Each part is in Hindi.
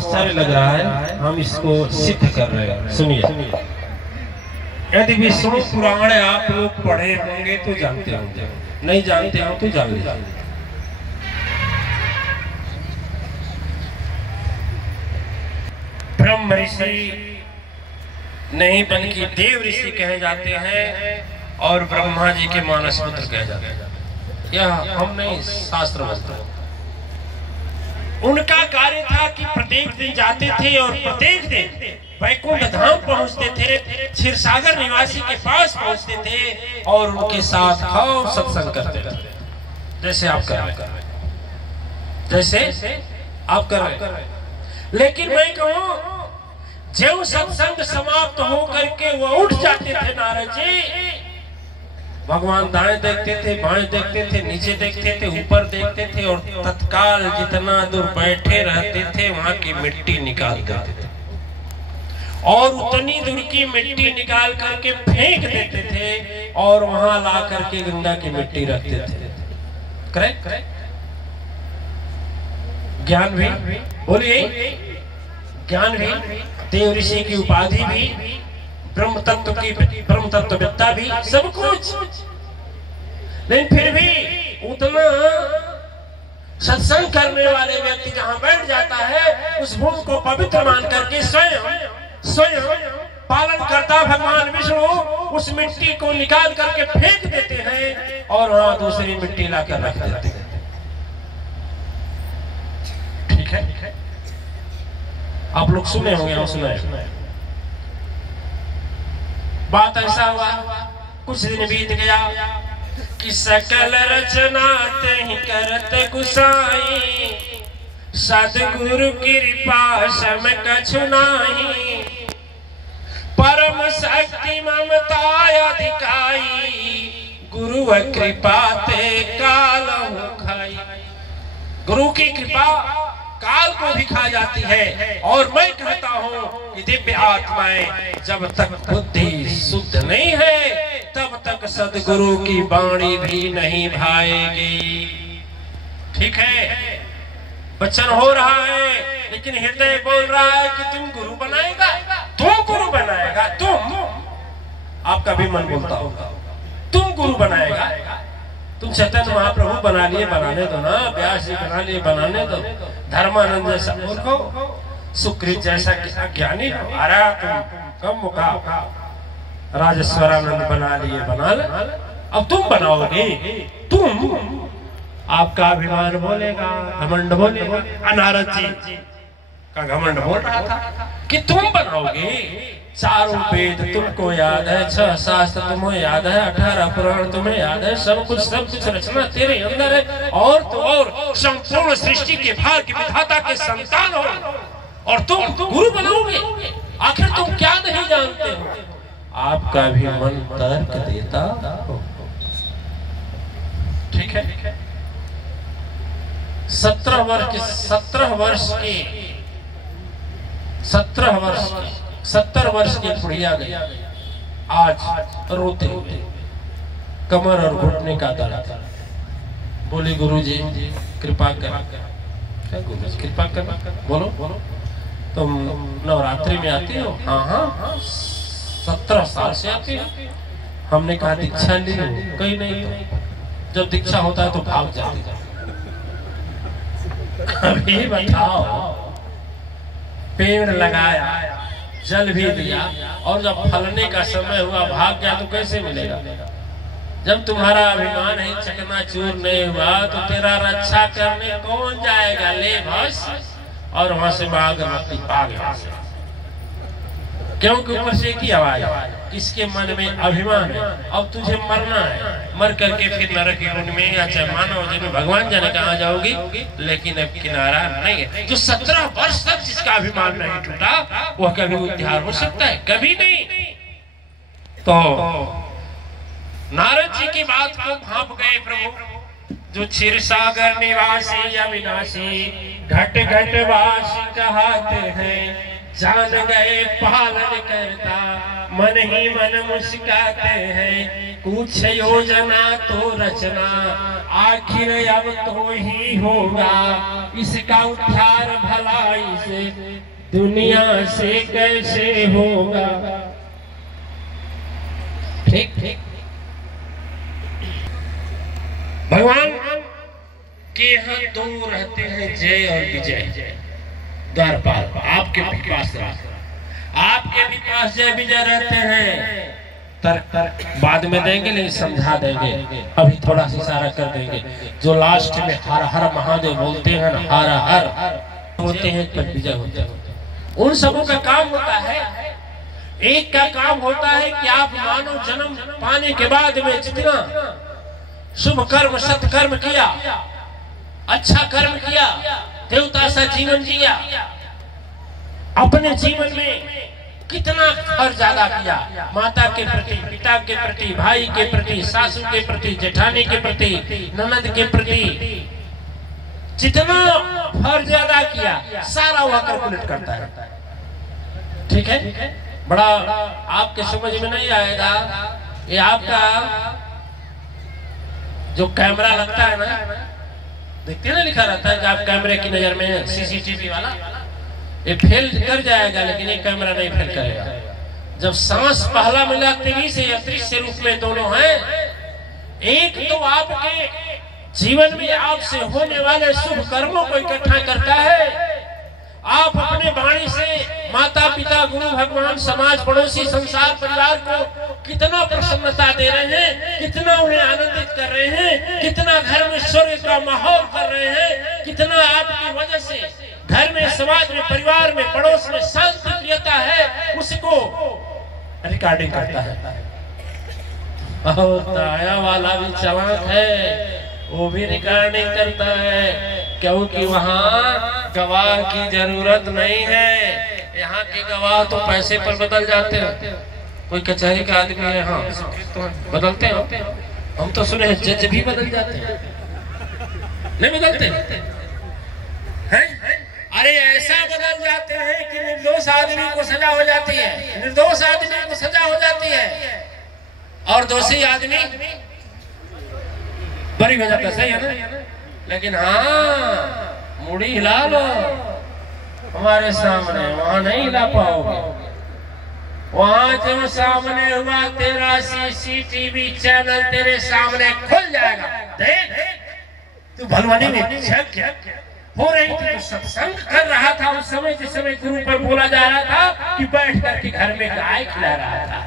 आश्चर्य लग रहा है, हम इसको सिद्ध कर रहे हैं। सुनिए, यदि विष्णु पुराण आप लोग पढ़े होंगे तो जानते होंगे, नहीं जानते हो तो जान लीजिए। ब्रह्म ऋषि नहीं बल्कि देव ऋषि कहे जाते हैं और ब्रह्मा जी के मानस पुत्र कहे जाते हैं। यह हम नहीं, शास्त्र में उनका कार्य था कि प्रत्येक दिन जाते थे और प्रत्येक दिन वैकुंठ धाम पहुंचते थे, क्षीरसागर निवासी के पास पहुंचते थे और उनके साथ खूब सत्संग करते थे, जैसे आप कर रहे हैं, जैसे आप कर रहे हैं। लेकिन मैं कहूं, जब सत्संग समाप्त हो करके वो उठ जाते थे नारद जी, भगवान दाएं देखते थे, बाएं देखते थे, नीचे देखते थे, ऊपर देखते थे और तत्काल जितना दूर बैठे रहते थे वहां की मिट्टी निकाल देते थे और उतनी दूर की मिट्टी निकाल करके फेंक देते थे और वहां ला करके गंगा की मिट्टी रखते थे। करेक्ट? ज्ञान भी बोलिए, ज्ञान भी, देव ऋषि की उपाधि भी, ब्रह्म तत्ववेत्ता भी, सब कुछ। लेकिन फिर भी उतना सत्संग करने वाले व्यक्ति जहां बैठ जाता है, उस भूमि को पवित्र मान करके स्वयं पालन करता भगवान विष्णु उस मिट्टी को निकाल करके फेंक देते हैं और वहां दूसरी मिट्टी लाकर रख देते हैं। ठीक है? आप लोग सुने होंगे, हम सुने। बात ऐसा हुआ, कुछ दिन बीत गया कि सकल रचना तेहि करत गुसाई, सद्गुरु कृपा सम कछु नाहि, परम शक्ति ममता अधिकाई, गुरु कृपा ते कालहु खाई। गुरु की कृपा काल को भी खा जाती है। और मैं कहता हूँ कि दिव्य आत्माएं जब तक बुद्धि शुद्ध नहीं है तब तक सदगुरु की वाणी भी नहीं भाएगी। ठीक है? वचन हो रहा है लेकिन हृदय बोल रहा है कि तुम गुरु बनाएगा, तुम गुरु बनाएगा, तुम, आपका भी मन बोलता होगा तुम गुरु बनाएगा। तुम चैतन्य महाप्रभु बना लिए, बनाने दो ना, व्यास जी बना लिए, बनाने दो, धर्मानंद जैसा मूर्खो, सुकृत जैसा ज्ञानी हो, अरे तुम कम मुका, राजेश्वरानंद बना लिए, बना ले, अब तुम बनाओगे, तुम, आपका अभिमान बोलेगा, घमंड बोलेगा। नारद जी का घमंड बोल रहा था कि तुम बनाओगे, चारों वेद तुमको याद है, 6 शास्त्र तुम्हें याद है, 18 पुराण तुम्हें याद है, सब कुछ रचना तेरे अंदर है और तो और संपूर्ण सृष्टि के भाग्य विधाता के संतान हो और तुम गुरु बनाओगे। आखिर तुम क्या नहीं जानते हो? आपका भी मन तर्क देता हो। ठीक है? 17 वर्ष की बुढ़िया गई, आज रोते हुए कमर और घुटने का दर्द, बोली गुरुजी कृपा कर। गुरुजी कृपा कर, बोलो तुम नवरात्रि में आती हो? हाँ 17 साल से आती हो। हमने कहा दीक्षा ली हो? कहीं नहीं। तो जब दीक्षा होता है तो भाग जाती है। अभी बताओ, पेड़ लगाया, जल भी दिया और जब फलने का समय हुआ भाग गया तो कैसे मिलेगा? जब तुम्हारा अभिमान ही चकनाचूर नहीं हुआ तो तेरा रक्षा करने कौन जाएगा? ले बस, और वहां से भाग यहाँ से, क्योंकि ऊपर से की आवाज, किसके मन में अभिमान है, अब तुझे मरना है, मर करके फिर नरक की कुंड में या चाहे मानव जन्म भगवान जाने कहाँ जाओगी, लेकिन अब किनारा नहीं है। जो 17 वर्ष तक जिसका अभिमान नहीं टूटा वह कभी उद्धार हो सकता है? कभी नहीं। तो नारद जी की बात को भांप गए प्रभु, जो क्षीरसागर निवासी अविनाशी, घट घट वासी कहते हैं, जान गए पालन करता, मन ही मन मुस्काते हैं, कुछ योजना तो रचना, आखिर अब तो ही होगा इसका उद्धार, भलाई से दुनिया से कैसे होगा। ठीक ठीक। भगवान के यहाँ दो रहते हैं, जय और विजय। द्वारपाल आपके भी पास जय विजय रहते हैं। तर्क बाद में देंगे, लेकिन समझा देंगे, अभी थोड़ा सा इशारा कर देंगे। जो लास्ट में हर हर महादेव बोलते हैं ना, हर हर होते हैं पर विजय होते हैं। उन सबों का काम होता है, एक का काम होता है कि आप मानव जन्म पाने के बाद में जितना शुभ कर्म सत्कर्म किया, अच्छा कर्म किया, देवता सा जीवन जिया, अपने जीवन में कितना फर्ज ज्यादा किया, माता के प्रति, पिता के प्रति, भाई के प्रति, सासू के प्रति, जेठानी के प्रति, ननद के प्रति, जितना फर्ज ज्यादा किया सारा वह कैलकुलेट करता है। ठीक है, बड़ा आपके समझ में नहीं आएगा। ये आपका जो कैमरा लगता है ना, देखते ना लिखा रहता है कि आप कैमरे की नजर में सीसीटीवी वाला, ये फेल कर जाएगा, लेकिन ये कैमरा नहीं फेल करेगा। जब सांस पहला मिला तेजी से या दृश्य रूप में दोनों हैं, एक तो आपके जीवन में आपसे होने वाले शुभ कर्मों को इकट्ठा करता है। आप अपने वाणी से माता पिता गुरु भगवान समाज पड़ोसी संसार परिवार को कितना प्रसन्नता दे रहे हैं, कितना उन्हें आनंदित कर रहे हैं, कितना घर में स्वर्ग का माहौल कर रहे हैं, कितना आपकी वजह से घर में समाज में परिवार में पड़ोस में शांति प्रियता है, उसको रिकॉर्डिंग करता है। दया वाला भी चालाक है, वो भी रिकॉर्डिंग करता है, क्योंकि वहाँ गवाह की जरूरत नहीं है। यहाँ के गवाह तो पैसे पर बदल जाते हैं। कोई कचहरी का आदमी है, हाँ तो बदलते हैं। हम तो सुने जज भी बदल जाते हैं, नहीं बदलते हैं? अरे ऐसा बदल जाते हैं कि निर्दोष आदमी को सजा हो जाती है, निर्दोष आदमी को सजा हो जाती है और दोषी आदमी बरी हो जाता। सही है ना? लेकिन हाँ, मुड़ी हिला लो हमारे सामने, वहां नहीं हिला पाओगे। वहां जो सामने हुआ तेरा सीसीटीवी चैनल तेरे सामने खुल जाएगा। देख तू भलवानी में छक हो रही थी, तो सत्संग कर रहा था उस समय, जिस समय गुरु पर बोला जा रहा था कि बैठ करके घर में गाय खिला रहा था,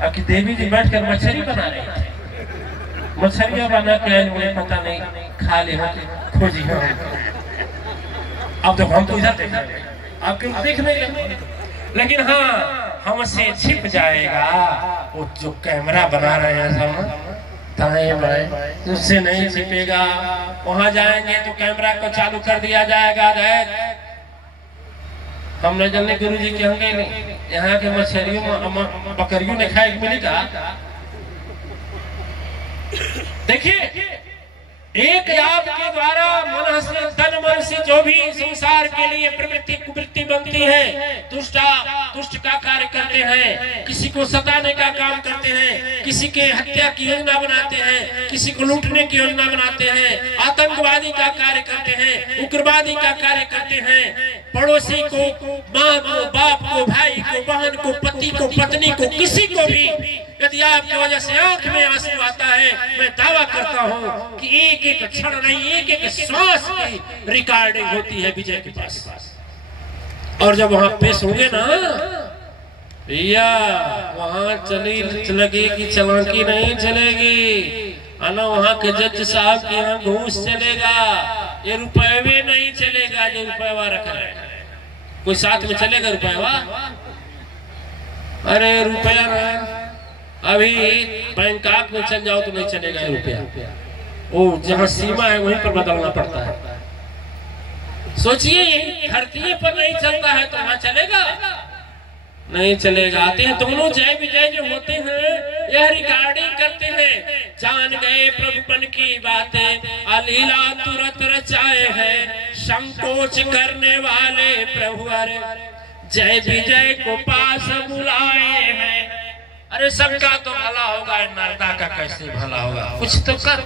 अब कि देवी जी बैठकर मछली बना रही थी। मछलियां बना के मुझे पता नहीं खा ले खोजी हो। अब तो हम तो इधर देख रहे हैं, आपके देख नहीं रहे, लेकिन हाँ हमसे छिप जाएगा वो जो कैमरा बना रहे हैं सब ताए बाएं, उससे नहीं छिपेगा। वहां जाएंगे तो कैमरा को चालू कर दिया जाएगा। हम न जाने गुरु जी के होंगे, यहाँ के मछलियों बकरियों ने खाए मिलेगा। देखिए, एक आपके द्वारा मन से तन मन से जो भी संसार के लिए प्रवृत्ति कुवृत्ति बनती है, दुष्ट का कार्य करते हैं, किसी को सताने का काम करते हैं, किसी के हत्या की योजना बनाते हैं, किसी को लूटने की योजना बनाते हैं, आतंकवादी का कार्य करते हैं, उग्रवादी का कार्य करते हैं, पड़ोसी को, माँ को, बाप को, भाई को, बहन को, पति को, पत्नी को, किसी को भी यदि आपकी वजह से आंख में आंसू आता है, मैं दावा करता हूँ कि एक एक क्षण नहीं, एक एक श्वास की रिकॉर्डिंग होती है विजय के पास। और जब वहां पेश होंगे ना भैया, वहां चलेगी चलाकी नहीं चलेगी, आना वहां के जज साहब के यहाँ घूस चलेगा, ये रुपये नहीं चलेगा जो रुपया रख रहे हैं। कोई साथ में चलेगा रुपया? अरे रुपया ना, अभी बैंकॉक में चल जाओ तो नहीं चलेगा रुपया, वो जहाँ सीमा है वहीं पर बदलना पड़ता है। सोचिए, धरती पर नहीं चलता है तो वहां चलेगा? नहीं चलेगा। आते हैं दोनों जय विजय जो होते हैं, यह रिकॉर्डिंग करते हैं। जान गए प्रभुपन की बातें, अलीला तुरंत रचाए हैं, संकोच करने वाले प्रभु अरे जय विजय को पास बुलाए हैं। अरे सबका तो भला होगा, नर्दा का कैसे भला होगा, कुछ तो कर।